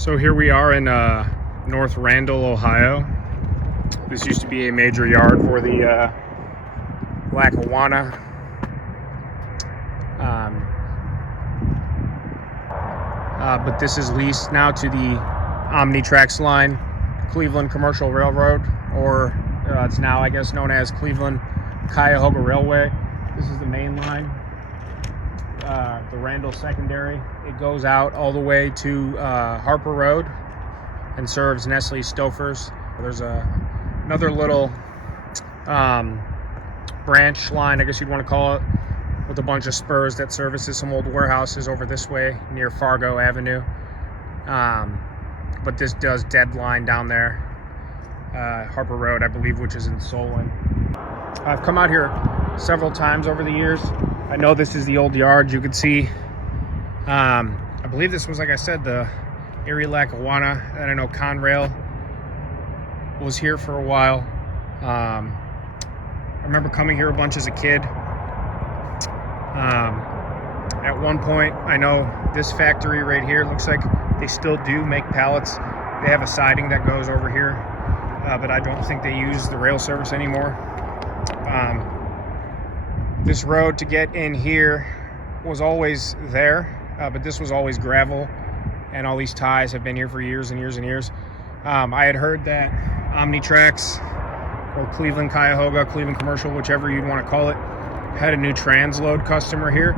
So here we are in North Randall, Ohio. This used to be a major yard for the Lackawanna. But this is leased now to the Omnitrax line, Cleveland Commercial Railroad, or it's now, I guess, known as Cleveland Cuyahoga Railway. This is the main line, the Randall secondary. It goes out all the way to Harper Road and serves Nestle Stofers. There's another little branch line, I guess you'd want to call it, with a bunch of spurs that services some old warehouses over this way near Fargo Avenue. But this does dead line down there, Harper Road, I believe, which is in Solon. I've come out here several times over the years. I know this is the old yard. You can see, I believe this was, like I said, the Erie Lackawanna. And I know Conrail was here for a while. I remember coming here a bunch as a kid. At one point, I know this factory right here, looks like they still do make pallets. They have a siding that goes over here, but I don't think they use the rail service anymore. This road to get in here was always there, but this was always gravel, and all these ties have been here for years and years and years. I had heard that Omnitrax, or Cleveland Cuyahoga, Cleveland Commercial, whichever you'd want to call it, had a new transload customer here,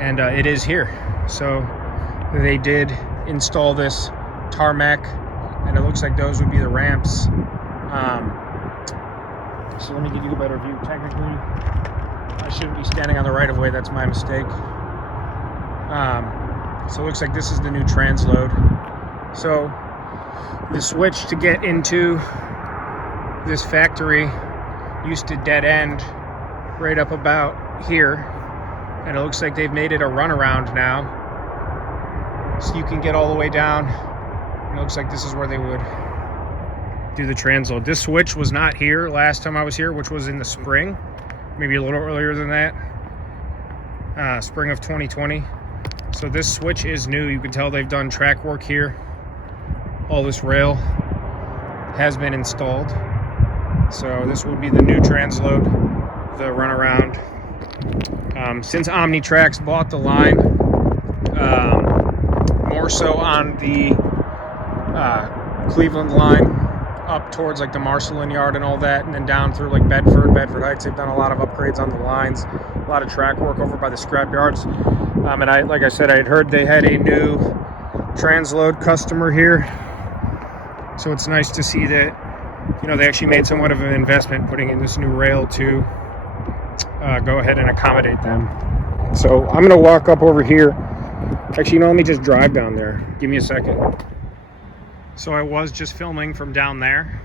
and it is here. So they did install this tarmac, and it looks like those would be the ramps. So let me give you a better view. Technically, I shouldn't be standing on the right of way. That's my mistake. So it looks like this is the new transload. So the switch to get into this factory used to dead end right up about here, and it looks like they've made it a runaround now, so you can get all the way down. It looks like this is where they would do the transload. This switch was not here last time I was here, which was in the spring, maybe a little earlier than that, spring of 2020. So this switch is new. You can tell they've done track work here. All this rail has been installed. So this would be the new transload, the runaround. Since Omnitrax bought the line, more so on the Cleveland line, up towards like the Marcelin yard and all that, and then down through like Bedford Heights, they've done a lot of upgrades on the lines, a lot of track work over by the scrap yards. And like I said, I had heard they had a new transload customer here, so it's nice to see that, you know, they actually made somewhat of an investment putting in this new rail to go ahead and accommodate them. So I'm gonna walk up over here. Actually, you know, let me just drive down there. Give me a second. So I was just filming from down there,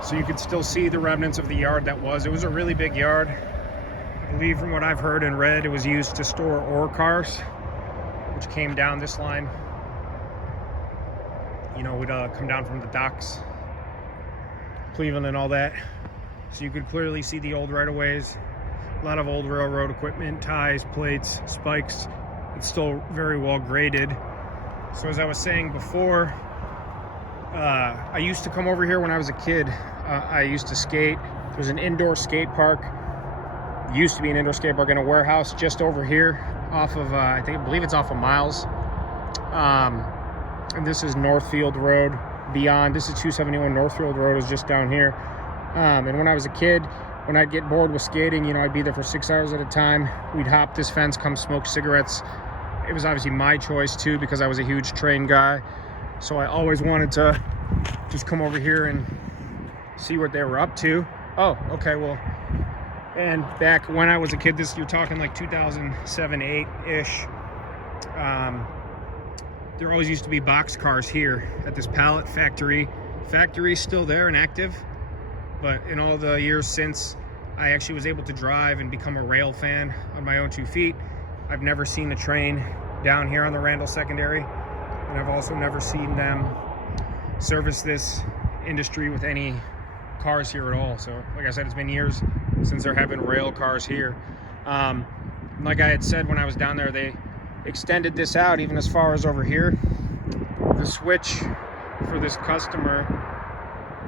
so you could still see the remnants of the yard that was. It was a really big yard. I believe, from what I've heard and read, it was used to store ore cars, which came down this line. You know, would come down from the docks, Cleveland and all that. So you could clearly see the old right-of-ways, a lot of old railroad equipment, ties, plates, spikes. It's still very well graded. So as I was saying before, I used to come over here when I was a kid. I used to skate. There's an indoor skate park. Used to be an indoor skate park in a warehouse just over here off of, I believe it's off of Miles. And this is Northfield Road. Beyond, this is 271. Northfield Road is just down here. And when I was a kid, when I'd get bored with skating, you know, I'd be there for 6 hours at a time. We'd hop this fence, come smoke cigarettes. It was obviously my choice too, because I was a huge train guy. So I always wanted to just come over here and see what they were up to. Oh, okay, well, and back when I was a kid, you're talking like 2007, 8-ish. There always used to be box cars here at this pallet factory. Factory's still there and active, but in all the years since I actually was able to drive and become a rail fan on my own 2 feet, I've never seen a train down here on the Randall secondary, and I've also never seen them service this industry with any cars here at all. So like I said, it's been years since there have been rail cars here. Like I had said when I was down there, they extended this out even as far as over here. The switch for this customer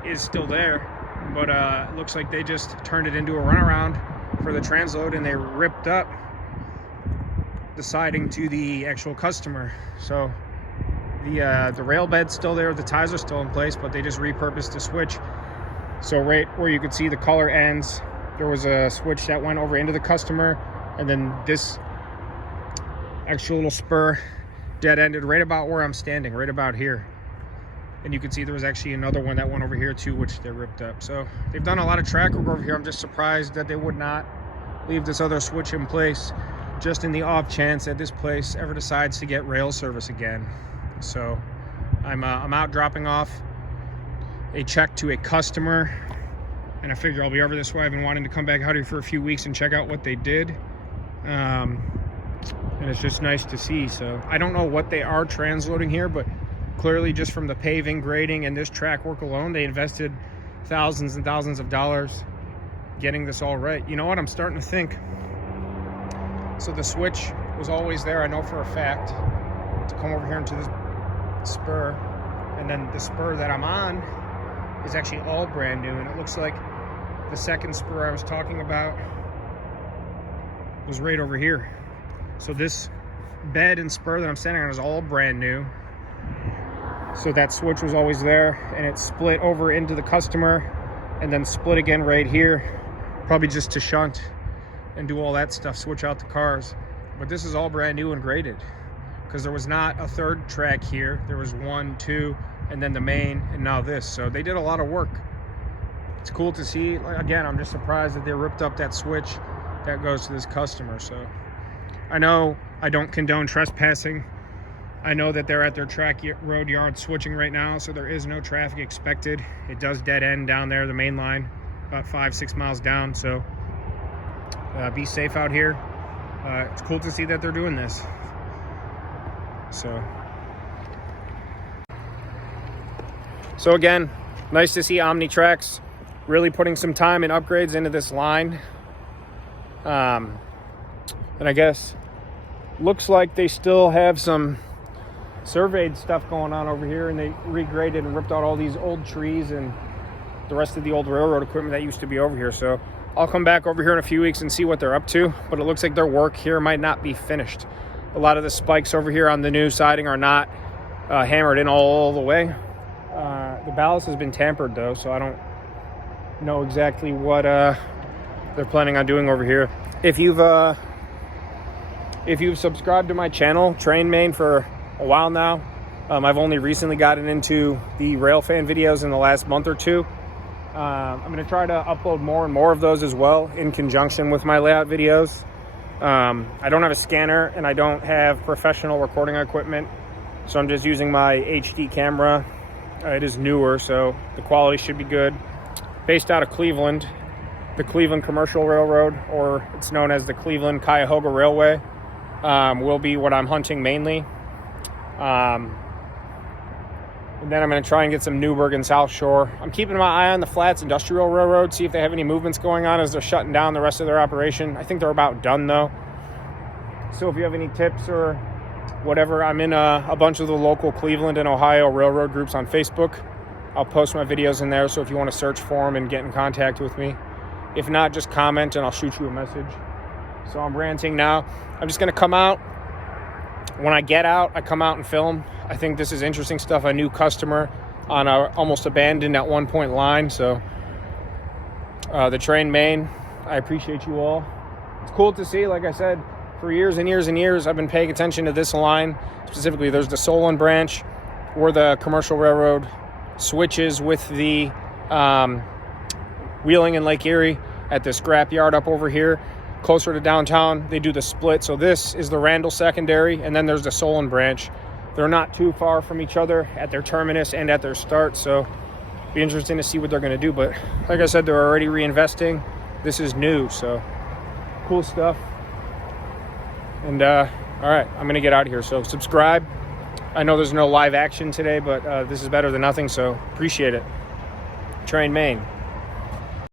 is still there, but it looks like they just turned it into a runaround for the transload, and they ripped up the siding to the actual customer. So the rail bed's still there, the ties are still in place, but they just repurposed the switch. So right where you could see the color ends, there was a switch that went over into the customer, and then this actual little spur dead ended right about where I'm standing, right about here. And you can see there was actually another one that went over here too, which they ripped up. So they've done a lot of track work over here. I'm just surprised that they would not leave this other switch in place, just in the off chance that this place ever decides to get rail service again. So I'm out dropping off a check to a customer, and I figure I'll be over this way. I've been wanting to come back out here for a few weeks and check out what they did. And it's just nice to see. So I don't know what they are transloading here, but clearly just from the paving, grading, and this track work alone, they invested thousands and thousands of dollars getting this all right. You know what? I'm starting to think. So the switch was always there, I know for a fact, to come over here into this spur. And then the spur that I'm on is actually all brand new. And it looks like the second spur I was talking about was right over here. So this bed and spur that I'm standing on is all brand new. So that switch was always there, and it split over into the customer and then split again right here, probably just to shunt and do all that stuff, switch out the cars. But this is all brand new and graded, because there was not a third track here. There was 1, 2, and then the main, and now this. So they did a lot of work. It's cool to see. Again, I'm just surprised that they ripped up that switch that goes to this customer. So I know I don't condone trespassing. I know that they're at their track road yard switching right now, so there is no traffic expected. It does dead end down there, the main line, about 5-6 miles down. So be safe out here. It's cool to see that they're doing this. So again, nice to see Omnitrax really putting some time and upgrades into this line. And I guess looks like they still have some surveyed stuff going on over here, and they regraded and ripped out all these old trees and the rest of the old railroad equipment that used to be over here. So I'll come back over here in a few weeks and see what they're up to, but it looks like their work here might not be finished. A lot of the spikes over here on the new siding are not hammered in all the way. The ballast has been tampered though, so I don't know exactly what they're planning on doing over here. If you've subscribed to my channel, Train Main, for a while now, I've only recently gotten into the railfan videos in the last month or two. I'm going to try to upload more and more of those as well in conjunction with my layout videos. I don't have a scanner and I don't have professional recording equipment, so I'm just using my HD camera. It is newer, so the quality should be good. Based out of Cleveland, the Cleveland Commercial Railroad, or it's known as the Cleveland Cuyahoga Railway, will be what I'm hunting mainly. And then I'm going to try and get some Newburgh and South Shore. I'm keeping my eye on the Flats Industrial Railroad, see if they have any movements going on as they're shutting down the rest of their operation. I think they're about done though. So if you have any tips or whatever, I'm in a bunch of the local Cleveland and Ohio railroad groups on Facebook. I'll post my videos in there, so if you want to search for them and get in contact with me. If not, just comment and I'll shoot you a message. So I'm ranting now. I'm just going to come out. When I get out, I come out and film. I think this is interesting stuff. A new customer on a almost abandoned at one point line. So the Train Main, I appreciate you all. It's cool to see. Like I said, for years and years and years, I've been paying attention to this line. Specifically, there's the Solon branch where the commercial railroad switches with the Wheeling and Lake Erie at the scrap yard up over here. Closer to downtown, they do the split. So this is the Randall secondary, and then there's the Solon branch. They're not too far from each other at their terminus and at their start, so be interesting to see what they're going to do. But like I said, they're already reinvesting. This is new, so cool stuff. And all right, I'm going to get out of here. So subscribe. I know there's no live action today, but this is better than nothing, so appreciate it. Train Main.